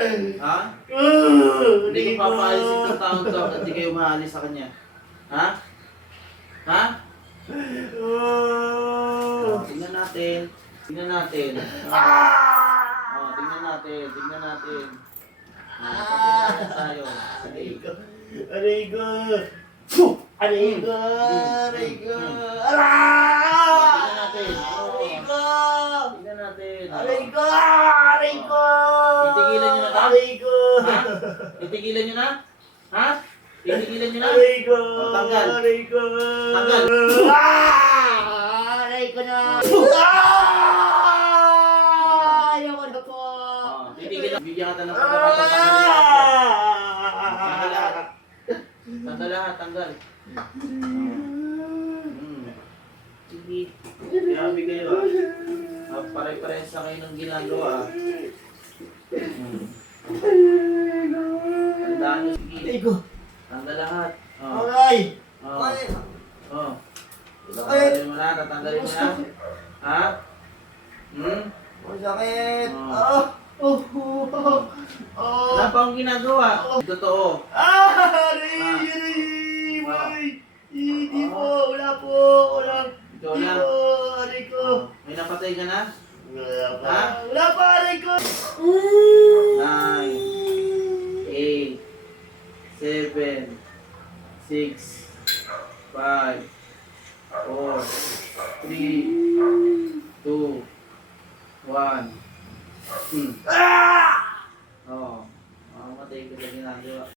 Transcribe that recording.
Ha? Hindi ko papaalisin ng taon to at hindi kayo maalis sa kanya. Ha? Ha? Tingnan natin. Tingnan natin. Tingnan natin. Tingnan natin. Tingnan tayo. Sige. Aray ko! Aray ko! Aray ko! Tingnan natin. Aray ko! Tingnan natin. Aray ko! Aray ko! Titigilan nyo na ba? Aray ko! Ha? Titigilan nyo na? Ha? Titigilan nyo na? Aray ko! Tanggal. Aray ko! Tanggal. Aray ko na! Ayoko na po! Titigilan. Bigyan ka ng pagkakataon. Tanggal lahat. Tanggal lahat. Tanggal. Sige. Grabe kayo pare-parehas na kayo ng ginagawa. Tandaan nyo, sige. Aray ko! Tanggal lahat. Aray! Tatanggalin mo na, tatanggalin mo na. Ha? Masakit! Wala pa akong ginagawa. Totoo. Aray! Hindi po! Wala po! Ikaw Hindi lang. po! Aray ko! May napatay ka na? Wala pa! Ha? Wala pa! Aray ko! 9, 8, 7, 6, 5, 4, 3, 2, 1. Oh, mamamatay ka sa ginagawa.